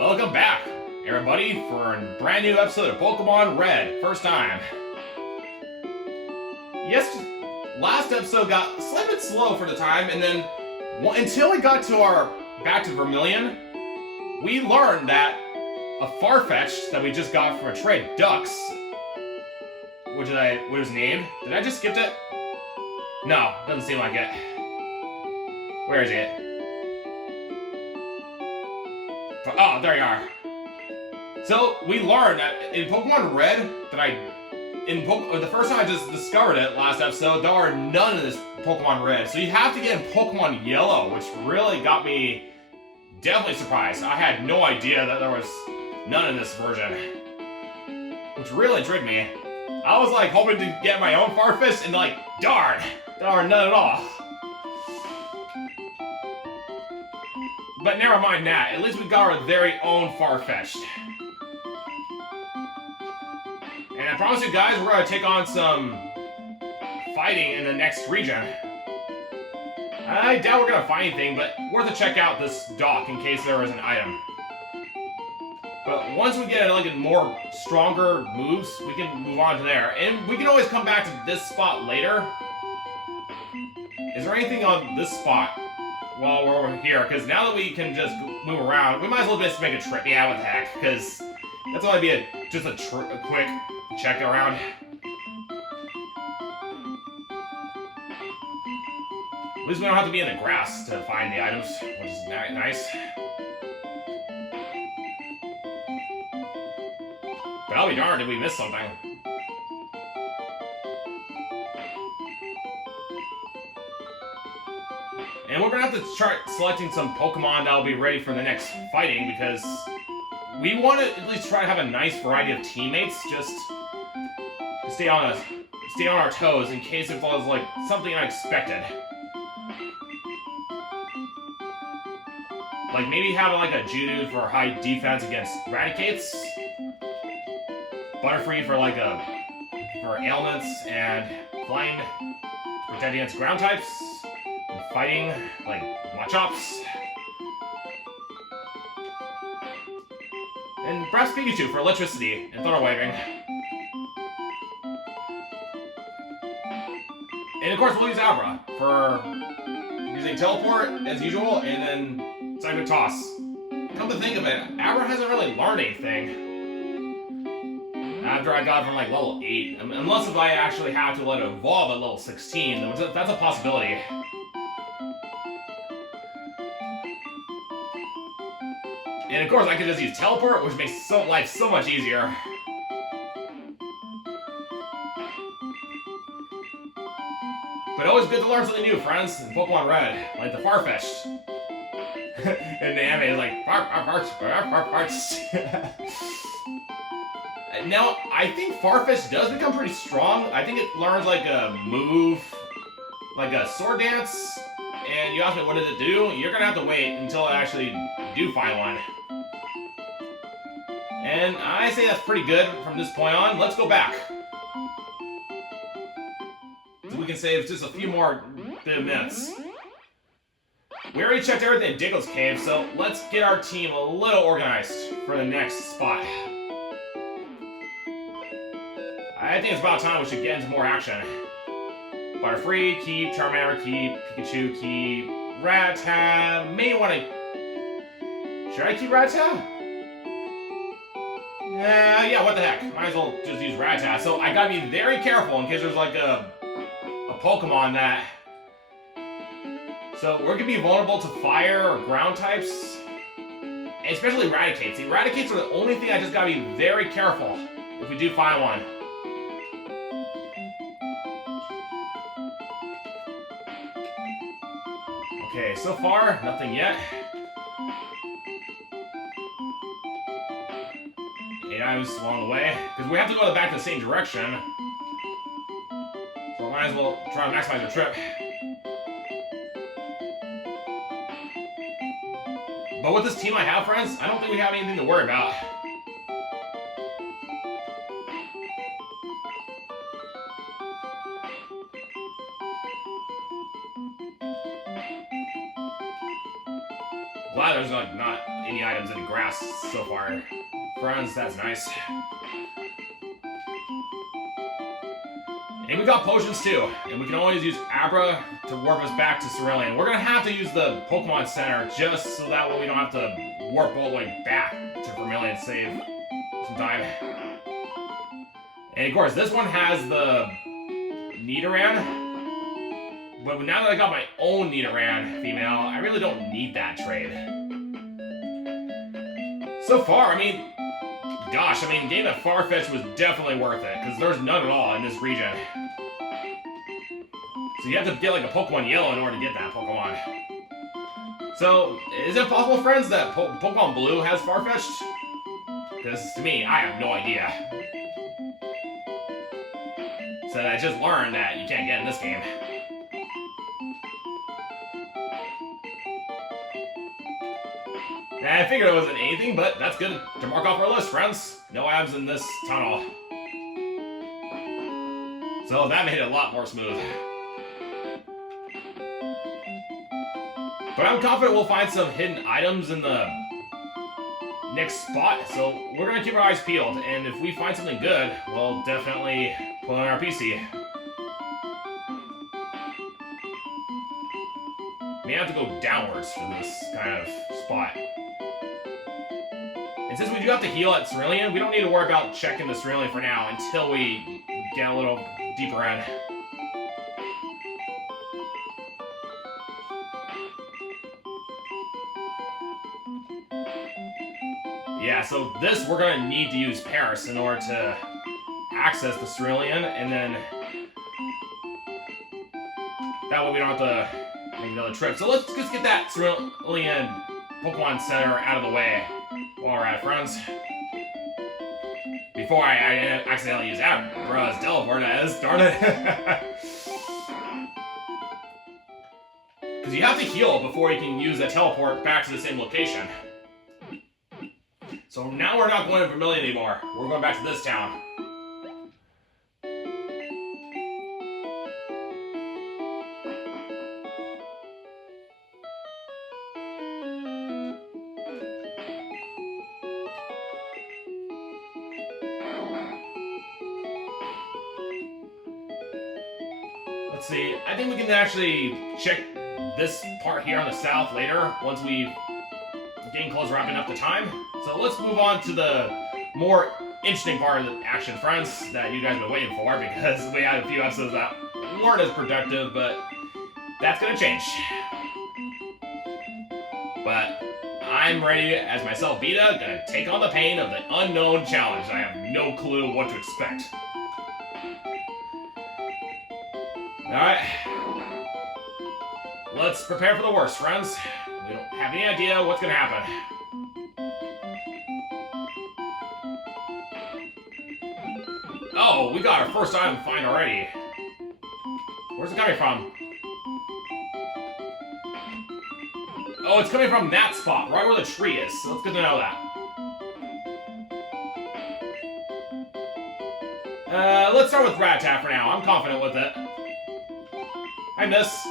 Welcome back, everybody, for a brand new episode of Pokemon Red. First time. Yes, last episode got a slight bit slow for the time, and then until we got to back to Vermilion, we learned that a Farfetch'd that we just got from a trade Ducks, what was named? Did I just skip it? No, doesn't seem like it. Where is it? Oh, there you are. So we learned that in Pokemon Red, the first time I just discovered it last episode, there are none in this Pokemon Red. So you have to get in Pokemon Yellow, which really got me definitely surprised. I had no idea that there was none in this version, which really intrigued me. I was like hoping to get my own Farfetch'd, and like, darn, there are none at all. But never mind that, at least we got our very own Farfetch'd. And I promise you guys, we're gonna take on some fighting in the next region. I doubt we're gonna find anything, but worth a check out this dock in case there is an item. But once we get like more stronger moves, we can move on to there. And we can always come back to this spot later. Is there anything on this spot while we're here? Because now that we can just move around, we might as well just make a trip. Yeah, what the heck? Because that's only be just a quick check around. At least we don't have to be in the grass to find the items, which is nice. But I'll be darned if we miss something. And we're gonna have to start selecting some Pokemon that'll be ready for the next fighting, because we want to at least try to have a nice variety of teammates, just to stay on our toes in case it was like something unexpected. Like maybe having like a Judo for high defense against Raticates, Butterfree for ailments, and Flying to protect against ground types. Fighting, like Machops. And perhaps Pikachu for electricity and Thunder Waving. And of course we'll use Abra for using Teleport as usual, and then Psychic Toss. Come to think of it, Abra hasn't really learned anything after I got from like level 8. Unless if I actually have to let it evolve at level 16, that's a possibility. And of course, I could just use Teleport, which makes life so much easier. But always good to learn something new, friends, in Pokemon Red, like the Farfetch'd. And the anime is like, Farfetch'd. Now, I think Farfetch'd does become pretty strong. I think it learns like a move, like a Sword Dance. And you ask me what does it do? You're gonna have to wait until I actually do find one. And I say that's pretty good from this point on. Let's go back. So we can save just a few more minutes. We already checked everything in Diggle's Cave, so let's get our team a little organized for the next spot. I think it's about time we should get into more action. Butterfree, keep, Charmander, keep, Pikachu, keep, Rattata, may want to... Should I keep Rattata? Yeah, what the heck. Might as well just use Rattata. So I gotta be very careful in case there's like a Pokemon that... So we're gonna be vulnerable to fire or ground types. Especially Raticates. See, Raticates are the only thing I just gotta be very careful if we do find one. Okay, so far, nothing yet. 8 items along the way, because we have to go back to the same direction. So I might as well try to maximize the trip. But with this team I have, friends, I don't think we have anything to worry about. glad there's not any items in the grass so far. Friends, that's nice. And we got potions too, and we can always use Abra to warp us back to Cerulean. We're gonna have to use the Pokemon Center just so that way we don't have to warp all the way back to Vermilion, save some time. And of course, this one has the Nidoran, but now that I got my own Nidoran female, I really don't need that trade. So far, I mean, gosh, getting that Farfetch was definitely worth it, because there's none at all in this region. So you have to get like a Pokemon Yellow in order to get that Pokemon. So, is it possible, friends, that Pokemon Blue has Farfetch'd? Because to me, I have no idea. So I just learned that you can't get in this game. And I figured it wasn't anything, but that's good to mark off our list, friends. No abs in this tunnel. So that made it a lot more smooth. But I'm confident we'll find some hidden items in the next spot, so we're gonna keep our eyes peeled, and if we find something good, we'll definitely put on our PC. May have to go downwards for this kind of spot. And since we do have to heal at Cerulean, we don't need to worry about checking the Cerulean for now until we get a little deeper in. Yeah, so this we're gonna need to use Paris in order to access the Cerulean, and then that way we don't have to make another trip. So let's just get that Cerulean Pokemon Center out of the way while we're at it, friends. Before I accidentally use Abra's teleport, darn it. Because you have to heal before you can use that teleport back to the same location. So now we're not going to Vermilion anymore. We're going back to this town. Let's see. I think we can actually check this part here on the south later once we've getting close, wrapping up the time. So let's move on to the more interesting part of the action, friends, that you guys have been waiting for, because we had a few episodes that weren't as productive, but that's gonna change. But I'm ready, as myself, Vita, gonna take on the pain of the unknown challenge. I have no clue what to expect. Alright. Let's prepare for the worst, friends. We don't have any idea what's gonna happen. Oh, we got our first item find already. Where's it coming from? Oh, it's coming from that spot, right where the tree is. So it's good to know that. Let's start with Rattata for now. I'm confident with it. I miss.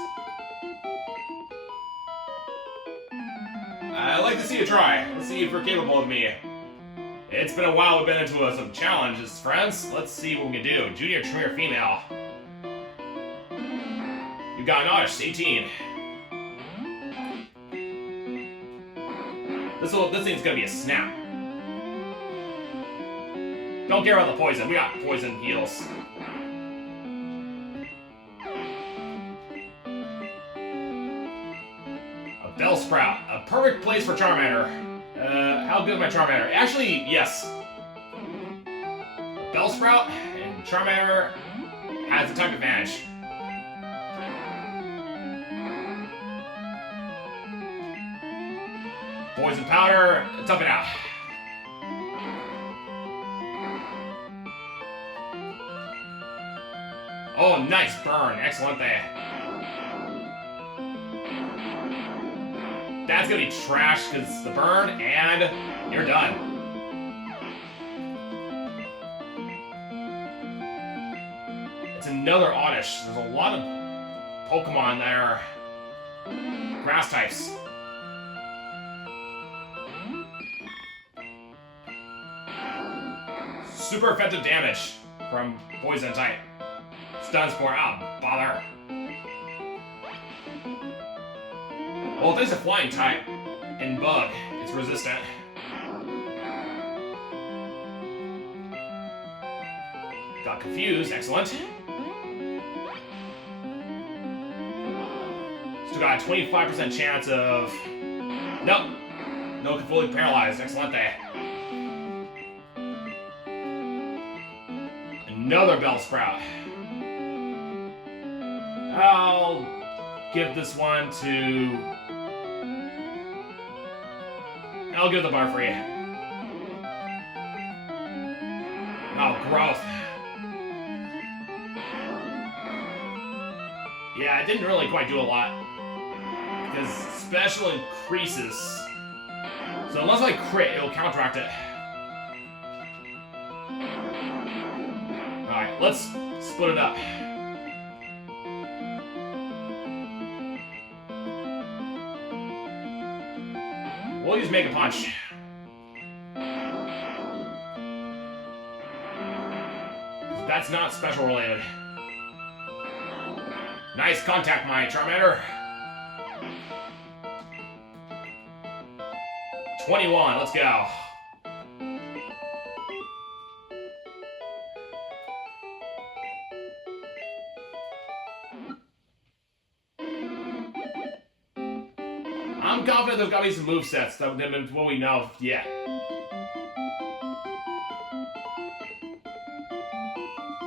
I'd like to see you try. Let's see if you're capable of me. It's been a while we've been into some challenges, friends. Let's see what we can do. Junior Trainer Female. You got an Oddish, 18. This thing's gonna be a snap. Don't care about the poison. We got poison heals. A Bellsprout. A perfect place for Charmander. How good is my Charmander? Actually, yes. Bellsprout and Charmander has the type advantage. Poison powder, tough it out. Oh, nice burn. Excellent there. That's gonna be trash because the burn, and you're done. It's another Oddish. There's a lot of Pokemon that are grass types. super effective damage from poison type. Stun spore, bother. Well, if it's a flying type and bug, it's resistant. Got confused, excellent. Still got a 25% chance of... Nope. No, fully paralyzed, excellent there. Another Bellsprout. I'll give this one to... I'll give the Barfree. Oh, growth. Yeah, it didn't really quite do a lot. Because special increases. So unless I crit, it'll counteract it. Alright, let's split it up. We'll use Mega Punch. That's not special related. Nice contact, my Charmander. 21, let's go. I'm confident there's gotta be some movesets that what we know yet.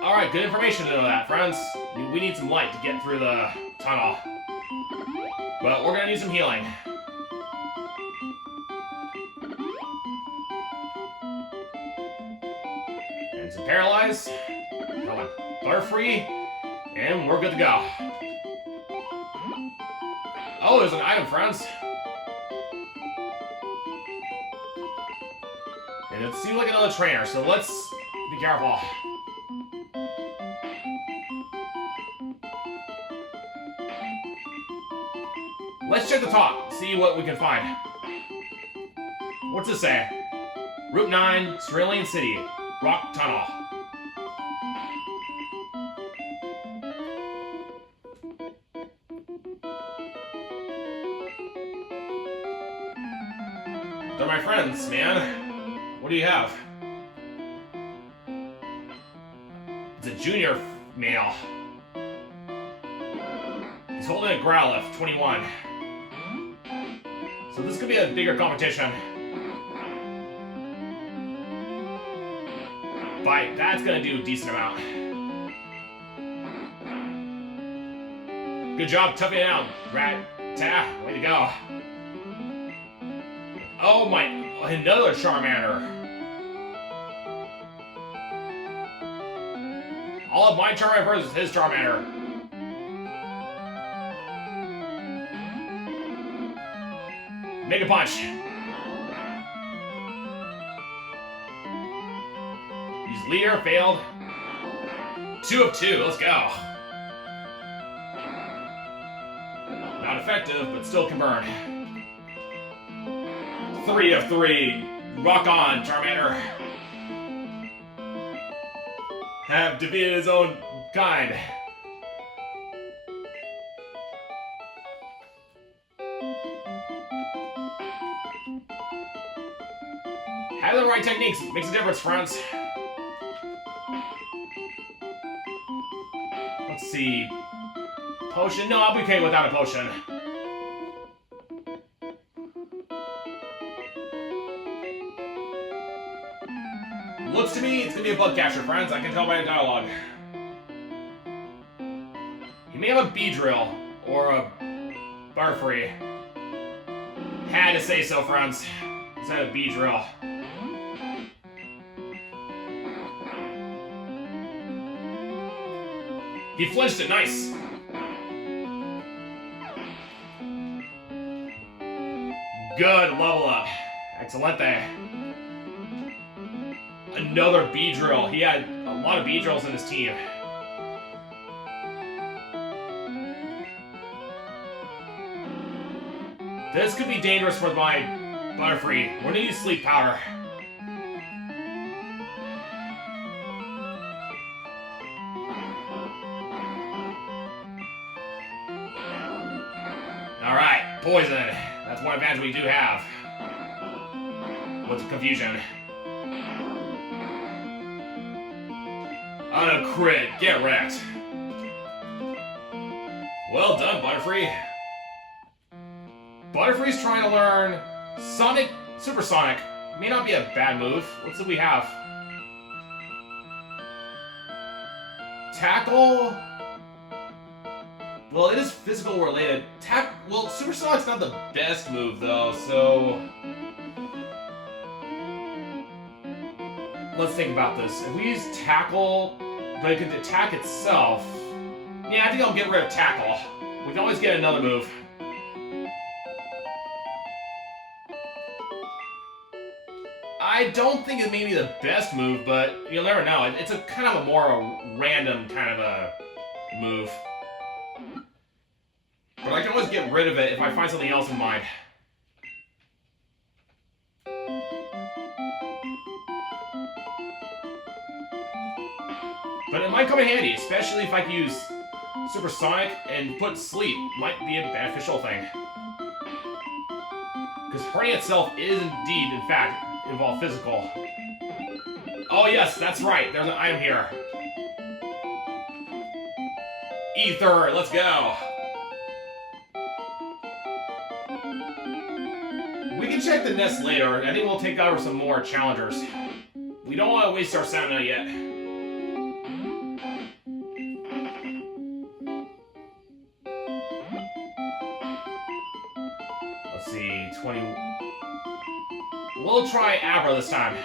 Alright, good information to know that, friends. We need some light to get through the tunnel. But we're gonna need some healing. And some paralyze. Got my Butterfree. And we're good to go. Oh, there's an item, friends. And it seems like another trainer, so let's be careful. Let's check the top, see what we can find. What's this say? Route 9, Cerulean City, Rock Tunnel. They're my friends, man. What do you have? It's a junior male. He's holding a Growlithe, 21. So this could be a bigger competition. Bite, that's gonna do a decent amount. Good job toughing it out, Rat. Way to go. Oh my, another Charmander. All of my Charmander versus his Charmander. Mega Punch. He's leader, failed. 2 of 2, let's go. Not effective, but still can burn. 3 of 3. Rock on, Charmander. Have defeated his own kind. Having the right techniques makes a difference, friends. Let's see. Potion? No, I'll be okay without a potion. Looks to me it's gonna be a bug catcher, friends. I can tell by the dialogue. He may have a Beedrill or a Barfree. Had to say so, friends. Instead of Beedrill. He flinched it, nice. Good, level up. Excellent there. Another Beedrill. He had a lot of Beedrills in his team. This could be dangerous for my Butterfree. We're gonna use Sleep Powder. Poison. That's one advantage we do have. What's confusion? On a crit. Get wrecked. Well done, Butterfree. Butterfree's trying to learn Sonic, Supersonic. May not be a bad move. What do we have? Tackle. Well, it is physical related. Well, Supersonic's not the best move though, so let's think about this. If we use Tackle, but it could attack itself. Yeah, I think I'll get rid of Tackle. We can always get another move. I don't think it may be the best move, but you'll never know. It's a kind of a more random kind of a move. But I can always get rid of it if I find something else in mind. But it might come in handy, especially if I can use Supersonic and put Sleep. Might be a beneficial thing. Because hurting itself is indeed, in fact, involve physical. Oh yes, that's right. There's an item here. Ether, let's go. We can check the nest later. I think we'll take over some more challengers. We don't want to waste our stamina yet. Let's see, 20... We'll try Abra this time.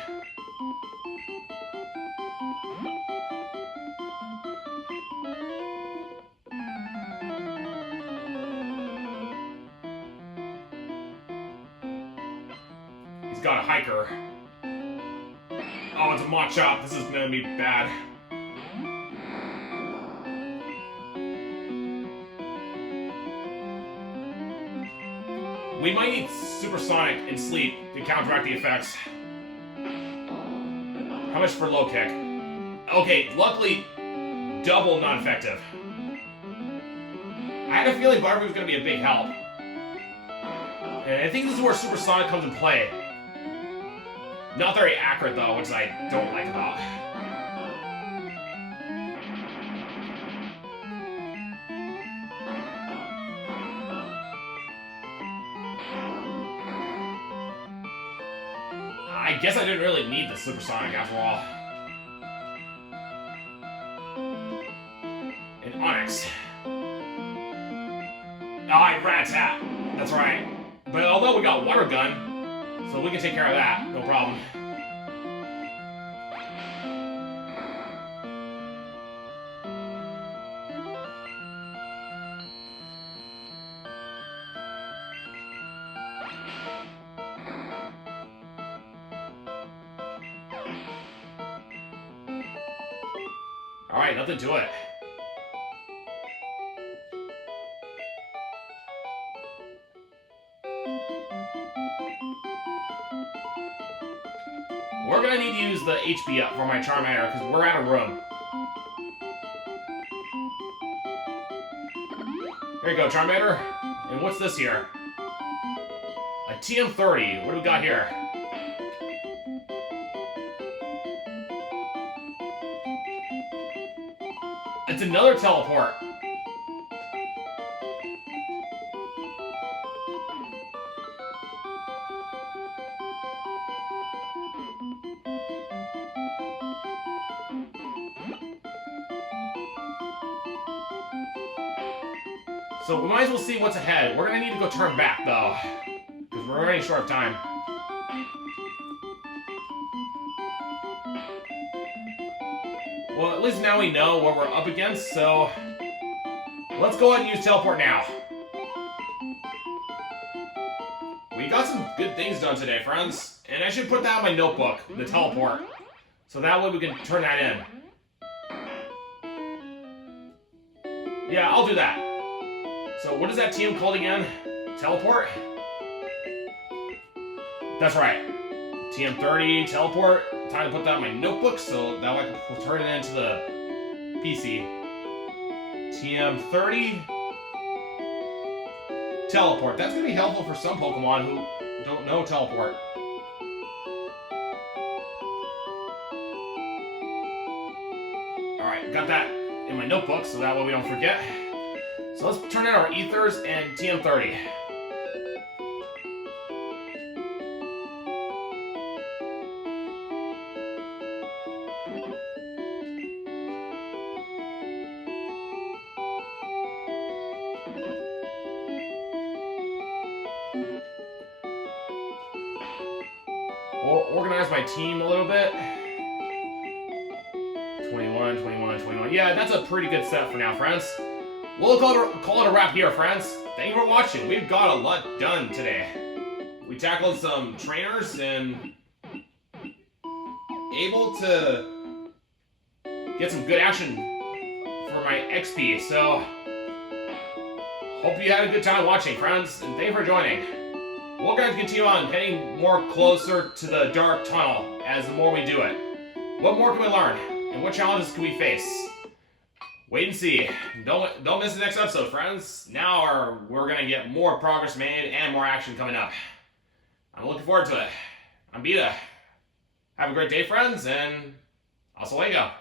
He's got a hiker. Oh, it's a Machop. This is gonna be bad. We might need Supersonic and Sleep to counteract the effects. How much for low kick? Okay, luckily, double non-effective. I had a feeling Butterfree was going to be a big help. And I think this is where Supersonic comes in play. Not very accurate though, which I don't like about. I guess I didn't really need the Supersonic after all. And Onix. Ah, Rat-Tat. That's right. But although we got Water Gun, so we can take care of that, no problem. Alright, nothing to it. We're gonna need to use the HP up for my Charmander because we're out of room. Here you go, Charmander. And what's this here? A TM30. What do we got here? It's another teleport. So we might as well see what's ahead. We're gonna need to go turn back though, because we're running short of time. Well, at least now we know what we're up against, so let's go ahead and use teleport now. We got some good things done today, friends. And I should put that in my notebook, the teleport. So that way we can turn that in. Yeah, I'll do that. So what is that TM called again? Teleport? That's right. TM30, teleport. Time to put that in my notebook so that way I can turn it into the PC. TM30. teleport. That's going to be helpful for some Pokemon who don't know teleport. Alright, got that in my notebook so that way we don't forget. So let's turn in our Ethers and TM30. Or organize my team a little bit. 21, 21, 21. Yeah, that's a pretty good set for now, friends. We'll call it a wrap here, friends. Thank you for watching. We've got a lot done today. We tackled some trainers and able to get some good action for my XP. So, hope you had a good time watching, friends, and thank you for joining. We're going to continue on heading more closer to the dark tunnel as the more we do it. What more can we learn? And what challenges can we face? Wait and see. Don't miss the next episode, friends. Now we're going to get more progress made and more action coming up. I'm looking forward to it. I'm Beta. Have a great day, friends, and hasta luego.